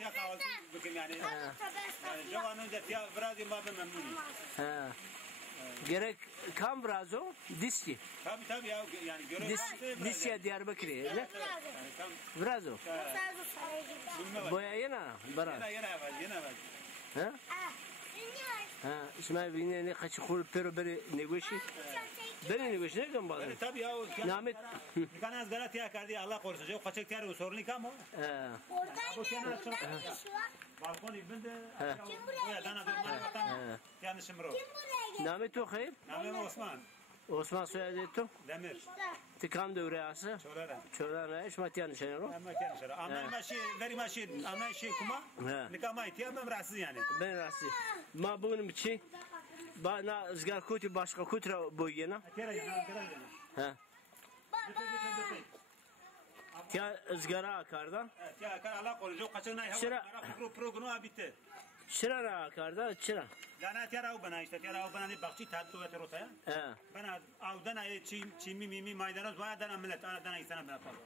تیا kahvaltı bugün yani. Cavan önce tya biraz ma ben memnunum. Gerek kam biraz o? Diski. Tabii ya yani görev Disya Diyarbakır'ı. Yani biraz o. Boya yena bara. Yena var. Ha? İsmail bin ne kaç kul pero beri negoşi. Beri negoşi ne kan bazı? Tabii ya. Namet. Kan az galat ya kardi Allah korusun. Jo kaçak tiyar o sorun ikam o. Balkon ibinde. Ya dana durma. Yanlışım bro. Namet o hayır? Namet Osman. Osman soyadı tu? Demir. Tikam devriyası. Çorara. Çorara iş matiyan şenero. Ama kendişara. Ama maşi veri maşi ama şey kuma. Nikama ihtiyaç ben rahatsız yani. Ben rahatsız. Ma bugün biçi. Bana ızgar kuti başka kutra boyuna. Ha. Tya ızgara akardan. Tya akar Allah korusun. Kaçın ne hava. Programı bitti. Şıra akarda çıra. Lana tiyara bana işte tiyara bana ne bakçı tatlı ve terotaya. Bana avdana çimi mimi maydanoz var dana millet dana insana bana fazla.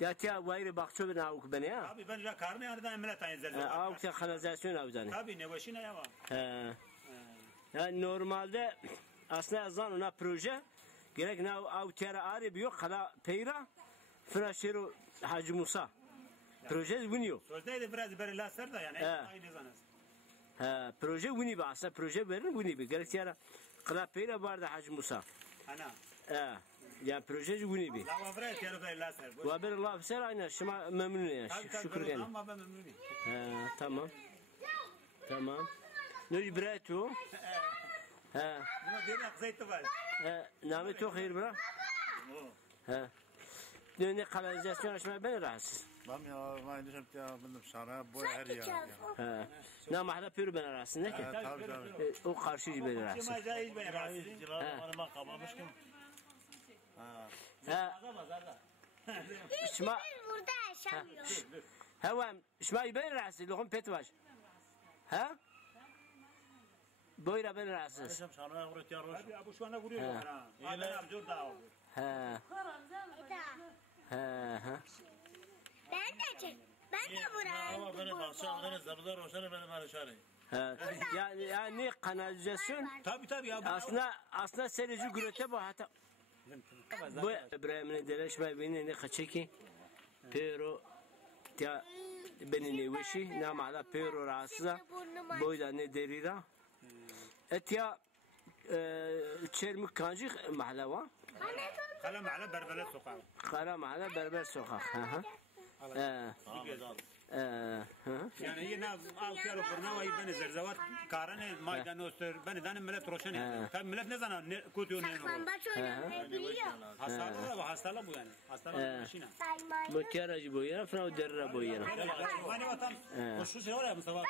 Ya tya vayri bakçı bana avuk bana ya. Abi ben ja karne yani dana millet aynı zelze. Avuk tya kanalizasyon avdani. Tabii ne başına ya var. Yani normalde aslında yazan ona proje gerek ne av tiyara arı yok kala peyra Fraşero Hacı Musa. Proje bunu yok. Sözde biraz böyle laser da yani aynı zanız. Proje bunu bir aslında proje verin bunu bir gerek tiyara kala peyra vardı Hacı Musa. Ana. Ya proje bunu bir. La vabra tiyara böyle laser. Vabra Allah ser aynı şuma memnun ya. Şükür gene. Ama ben memnunum. Tamam. Tamam. Ne biraytu? Bunu diye kızaytı var. Namet o hayır bırak. Ne kanalizasyon açmaya ben rahatsız. Ben ya ben düşündüm ya benim şara boy her yer. Ne mahalle pür ben rahatsız ne ki? Tabii. O karşıcı ben rahatsız. Macayı ben rahatsız. Bana kapamıştım. İsmail burada yaşamıyor. Hemen İsmail ben rahatsız. Lokum petvaş. Ha? Boyra ben rahatsız. Benim şara vuruyor ya roş. Abi bu şu anda vuruyor ha. Abi abdur da. Ben de buraya. Ama benim akşamları zabılar roşanı benim alışarı. Yani kanalizasyon Tabii ya. aslında serici gürete bu hata. Bu İbrahim'in deleşme beni ne kaçaki pero ya beni ne vişi ne mala pero rahatsıza boyda ne derira etya çermik kancık mahalle var. Kala mahalle berber sokak. Kara mahalle berber sokak. Yani yine avkar okurna ve ben zerzevat karane maydanozdur. Ben de millet roşan yani. Tabii millet ne zaman kutuyor ne olur. Hastalık bu yani. Hastalık başına. Bu keracı boyuna falan derra boyuna. Bana vatan koşu şey var ya Mustafa.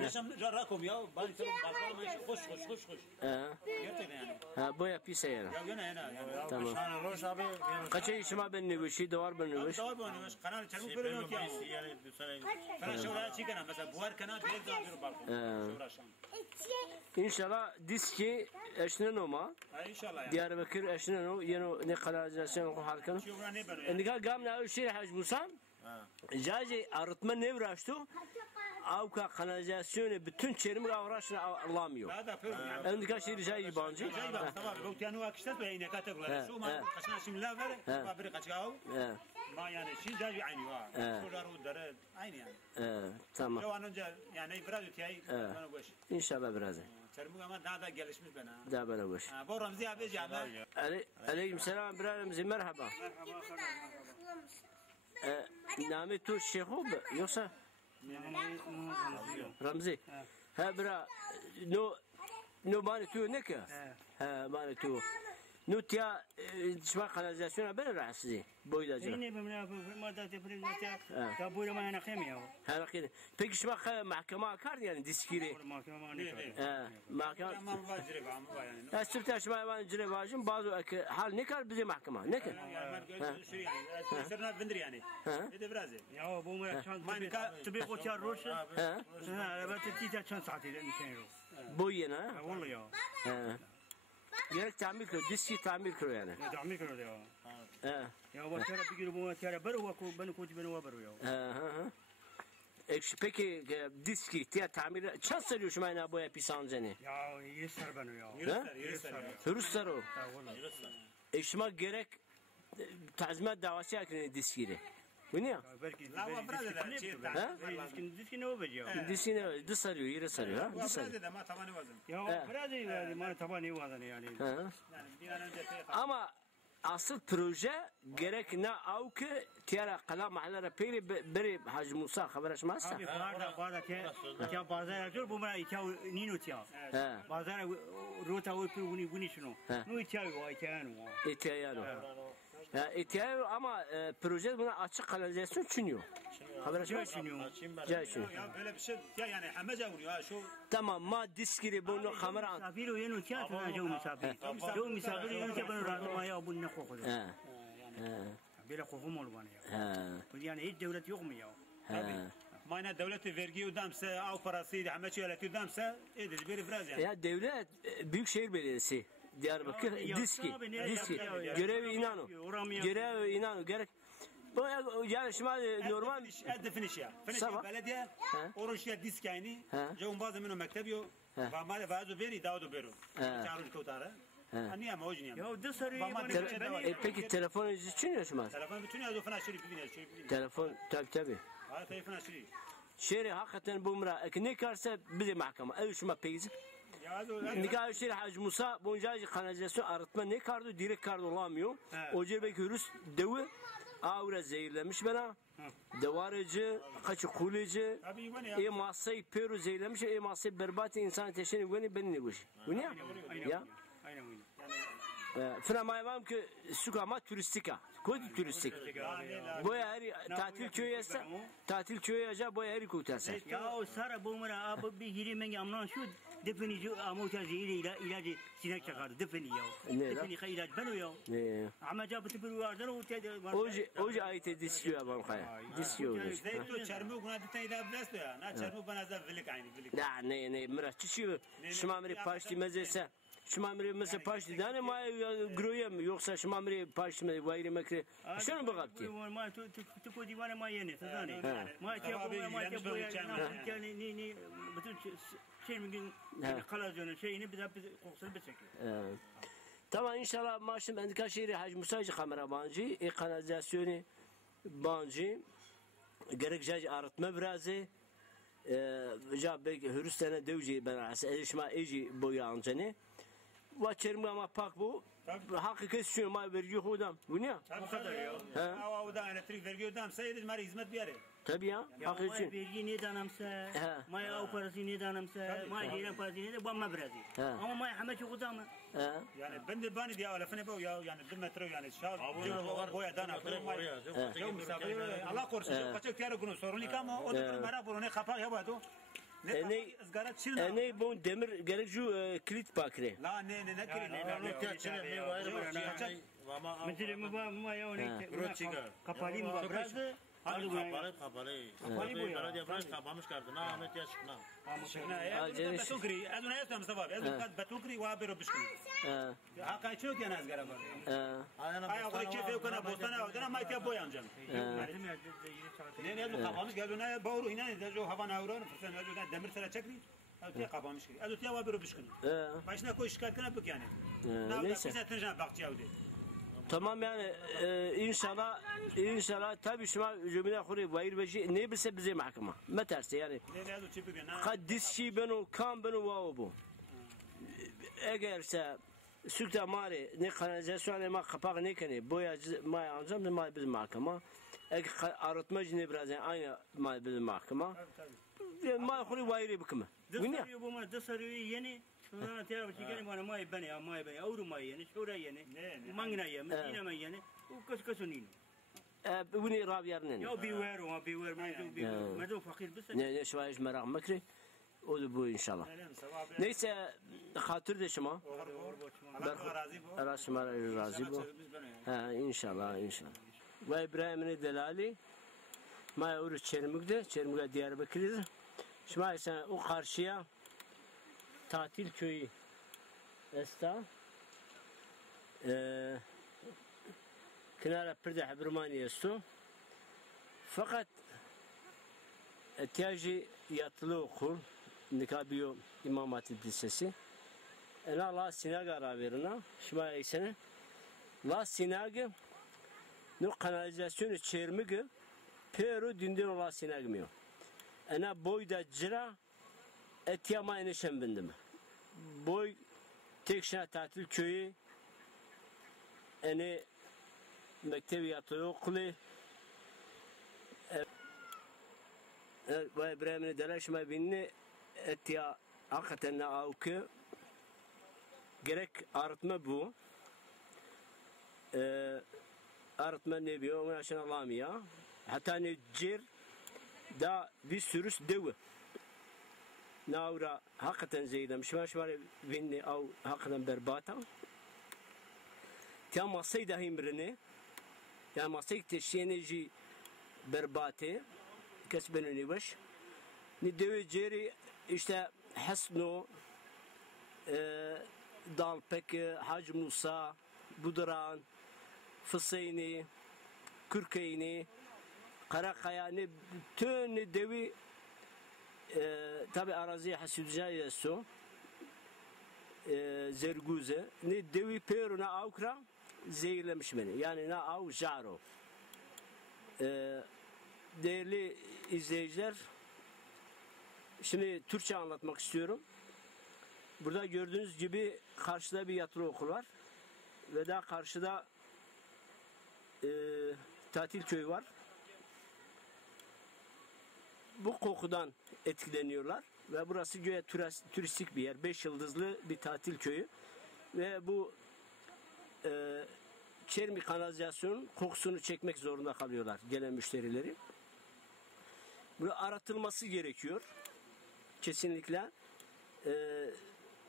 Yaşam rakom ya. Ben balkonuma koş. Gerçekten yani. Boya pisa yana. Ya yana. Tamam. Şara roş abi. Kaça işime ben negoşi doğar ben negoşi. Doğru bu ne? Kanal çarmıh böyle yok ya. Falan şuraya çıkana mesela buhar kanal bir daha balkon. Şuraşan. İnşallah diski eşnen olma. İnşallah ya. Diyarbakır eşnen o yeni ne kanalizasyon o halkın. Endika gamna o şey Hacı Musa. Jaji arıtma ne uğraştı? Avka kanalizasyonu bütün çerimi uğraşına alamıyor. Endika şey Jaji bancı. Tamam. Bu tiyanu akışta böyle ne kategoriler. Şu ma kaçına şimdi la ver. Babiri kaçağı. Ma yani şey Jaji aynı var. Şuraları dere aynı yani. Tamam. Şu an önce yani biraz öteyay bana boş. İnşallah biraz. Çerimi ama daha gelişmiş bana. Daha bana boş. Bu Ramzi abi cama. Aleykümselam Ramzi merhaba. Nami tu Şeyhub yoksa Ramzi. Ha bra no mani tu ne ki? Ha mani tu. No tya şma kanalizasyona ben rahatsız. Boydacı. Ne ben madde teprik ya bu zaman ana kemiyor. Ha bakın. Peki şma mahkeme akar yani diskiri. Mahkeme vacire var yani. Ya sırta şma vacire vacim bazı hal ne kar bize mahkeme ne ki? Sırna bindir yani. Ne de biraz. Ya bu mu tabii o çar roş. Ha evet tita çan saati nişanı. Boyuna. Vallahi ya. Gerek tamir kırıyor, diski tamir kırıyor yani. Tamir kırıyor ya. Ya bu tara bir gün bu tara bar wa ko ben ko ben wa bar ya. peki diski tiya tamir çan sarıyor şu mayna boya pisanceni. Ya yesar bana ya. Hürüs saro. Ha valla. Şuma gerek tazminat davası yakını diskiri. Bu ne ya? Belki La va brada da diski ne olacak? Diski ne? Dış sarıyor, yere sarıyor ha? Dış sarıyor. brada da ma tamam vazın. Ya biraz iyi bana taban iyi var yani. Ha. Yani bir an önce Ama asıl proje gerek ne av ki tiyara kala mahallara peri beri Hacı Musa haberleşmezse. Abi barda ke bazar yapıyor bu bana iki nino tiya. Ha. Bazar rota o buni şunu. Nu tiya o tiya no. İhtiyacı. İhtiyacı ama proje buna açık kanalizasyon çünüyor. Haberleşmez. Çünüyor. ya böyle bir şey ya yani hamaca vuruyor ha şu Tamam ma diskiri bunu kamera. Misafir o yenu tiya tana jo misafir. Jo misafir yenu tiya bana razı ma ya bu ne kokuyor. Ha. Böyle kokum ol bana ya. Ha. Yani hiç devlet yok mu ya? Ha. mayna devleti vergi ödemse av parasıydı hamaca yöneti ödemse edir bir biraz yani. Ya devlet Büyükşehir Belediyesi Diyarbakır Ya, diski yapsana be, diski ya. görevi inanın. Oram ya. Görevi inanın gerek. Bu yani şimdi normal Definişya. Sabah. Belediye oruşya disk yani. Ha. Jom bazı meno mektebiyo. Ve mali vazo beri dağdo bero. Çağırış kotara. Ani ama hocun yani. Ya dışarı peki telefon için ya şimdi? Telefon bütün yazı falan şerif bilin. Telefon tabi. Ha telefon şerif. Şeri hakikaten bu mra ne karsa bize mahkeme. Ev şuma peyiz. Nikah şeri Hacı Musa boncacı kanalizasyon arıtma ne kardı direkt kardı olamıyor. O cerbek hürüs devi avra zehirlemiş bana. Devarıcı, kaçı kuleci, masayı peru zehirlemiş, masayı berbat insan teşeni güveni beni ne bu iş. Bu ne ya? Ya? Aynen öyle. Framayvam ki sukama turistika. Koy turistik. Boya her tatil köyü ise tatil köyü yaca boya her kurtarsa. Ya o sara bu mara abi bir yirmi amnan şu definici amuta zehir ilacı sinek çıkardı defini ya. Defini ilaç ben o ya. Ama cevap bir vardır o tedi. Oje ayet edisiyor abam kaya. Disiyor. Zeyto çarmı kuna ditay da best ya. Na çarmı bana da velik aynı velik. La ne mira çişi şuma miri paşti mezese. Şuma miri mesela paşti dane ma groyem yoksa şuma miri paşti me vayri mekre. Şunu bakapti. Ma tu ko divane ma yeni tadani. Ma ki bu ni bütün şey mümkün kalazyonun şeyini bir kokusunu bir çekiyor. Tamam inşallah maaşım endika şehri Hacı Musa'cı kamera bancı, kanalizasyonu bancı, gerek jaj arıtma birazı, belki hürüstene devci ben arası, erişma eci boyu ancani. Vaçerim ama pak bu, hakikaten şunu ma vergi hudam, bu ne? Bu kadar ya. Ava da elektrik vergi ödemse yediz mari hizmet bir yere. Tabii ya, hakikaten. Ma vergi ne danamsa, ma av parası ne danamsa, ma jiran parası ne de bu ama birazı. Ama ma hamaç hudam. Yani ben de bani diye alafını bu ya yani 1 metre yani şal boya dana kurma. Ya misafir Allah korusun kaçak tiyara günü sorunlu ama o da merak bunu ne kapar ya bu. Ne bu demir gerek şu kilit bakre. La ne Mesela ma ya ne kapali mı birazı. Kapalı belediye branş kapamış kartı. Na Ahmet ya çıkna. Betukri, aduna yasam sabab. Aduna betukri wa biro bishkun. Haqa çok yana azgara var. Ay aklı keyfe yok kana bostana odana ma ki boyan can. Ne adu kapamış geluna boru inan da jo havan avran fırsan adu demir sara çekri. Adu kapamış ki. Adu tiya wa biro bishkun. Başına koy şikayet kana bak yani. Neyse. Bize tenjan bakçı avde. Tamam yani inşallah tabii şuma cümle khuri vayir beji ne bilse bize mahkeme. Meterse yani. Kad disşi benu kan benu vav bu. Eğerse sükta mari ne kanalizasyon ma kapak ne kene boya ma anzam ne ma bizim mahkeme. Eğer arıtmacı ne biraz yani aynı ma bizim mahkeme. Ma khuri vayir bikme. Dışarı bu ma dışarı yeni Sonra tiyara çekelim bana may beni avru may yani şura yani mangna ya medina may yani o kasunino. Bu ne rabiyarnen? Ya biwer medu fakir bس. Ne şöyle merak mekri. O da bu inşallah. Neyse hatır de şuma. Razı bu. Ha inşallah. Ve İbrahim'in delali ma uğru Çermük'te Diyarbakır'da. Şuma sen o karşıya tatil köyü esta Kınara Pırda Habrumani esto fakat ihtiyacı yatılı okul nikabiyo İmam Hatip Lisesi. La sinag ara verina. Şma eksene. La sinag no kanalizasyonu çermigi pero dünden ola sinag miyo. Ana boyda cira etiyama enişem bindim. Boy tekşina tatil köyü ene mektebi yatılı okulu ve İbrahim'in deleşme binni etiya hakikaten avki gerek arıtma bu arıtma ne diyor onu aşan Allah'ım ya hatta ne cir da bir sürüs devi navra hakikaten zeydem şmaş var binni av hakikaten berbata ya masayı dahi imrini ya masayı teşyeneci berbate kesbenini baş ni devi ciri işte Hasno Dalpek Hacı Musa Budran Fısayni Kürkeyni Karakayani bütün devi tabi arazi hasüdüce su zerguze ni devi peruna avkra zehirlemiş beni yani na av jaro değerli izleyiciler şimdi Türkçe anlatmak istiyorum. Burada gördüğünüz gibi karşıda bir yatılı okul var. Ve daha karşıda tatil köyü var. Bu kokudan etkileniyorlar. Ve burası göğe turistik bir yer. 5 yıldızlı bir tatil köyü. Ve bu çermi kanalizasyonun kokusunu çekmek zorunda kalıyorlar gelen müşterileri. Bunu aratılması gerekiyor. Kesinlikle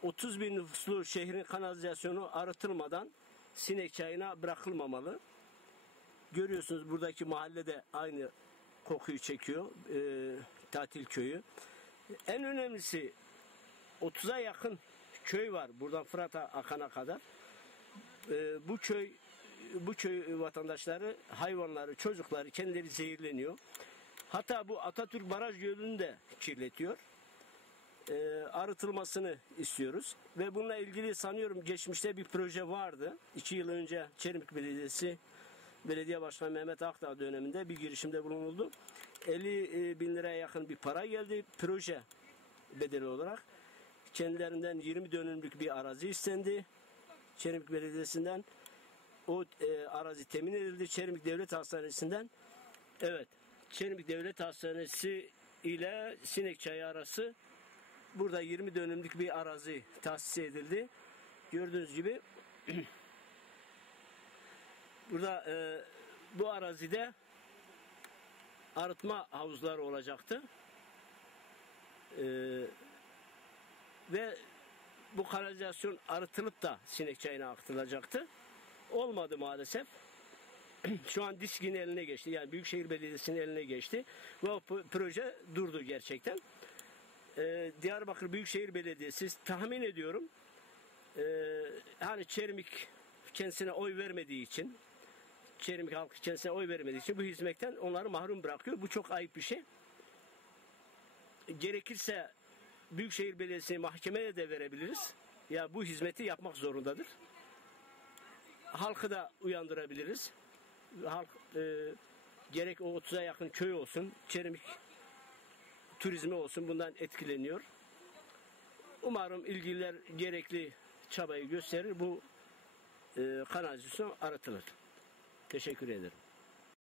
30 bin nüfuslu şehrin kanalizasyonu arıtılmadan sinek çayına bırakılmamalı. Görüyorsunuz buradaki mahallede aynı kokuyu çekiyor tatil köyü. En önemlisi 30'a yakın köy var buradan Fırat'a akana kadar. Bu köy vatandaşları, hayvanları, çocukları kendileri zehirleniyor. Hatta bu Atatürk Baraj Gölü'nü de kirletiyor. Arıtılmasını istiyoruz. Ve bununla ilgili sanıyorum geçmişte bir proje vardı. 2 yıl önce Çermik Belediyesi Belediye Başkanı Mehmet Akdağ döneminde bir girişimde bulunuldu. 50 bin liraya yakın bir para geldi proje bedeli olarak. Kendilerinden 20 dönümlük bir arazi istendi. Çermik Belediyesi'nden o arazi temin edildi. Çermik Devlet Hastanesi'nden evet Çermik Devlet Hastanesi ile Sinekçay arası burada 20 dönümlük bir arazi tahsis edildi. Gördüğünüz gibi burada bu arazide arıtma havuzları olacaktı. Ve bu kanalizasyon arıtılıp da Sinekçay'ına aktarılacaktı. Olmadı maalesef. Şu an DİSK'in eline geçti. Yani Büyükşehir Belediyesi'nin eline geçti. Ve o proje durdu gerçekten. Diyarbakır Büyükşehir Belediyesi tahmin ediyorum hani Çermik kendisine oy vermediği için Çermik halkı kendisine oy vermediği için bu hizmetten onları mahrum bırakıyor. Bu çok ayıp bir şey. Gerekirse Büyükşehir Belediyesi'ni mahkemeye de verebiliriz. Ya bu hizmeti yapmak zorundadır. Halkı da uyandırabiliriz. Halk gerek o 30'a yakın köy olsun, Çermik turizmi olsun bundan etkileniyor. Umarım ilgililer gerekli çabayı gösterir. Bu kanalizasyon arıtılır. Teşekkür ederim.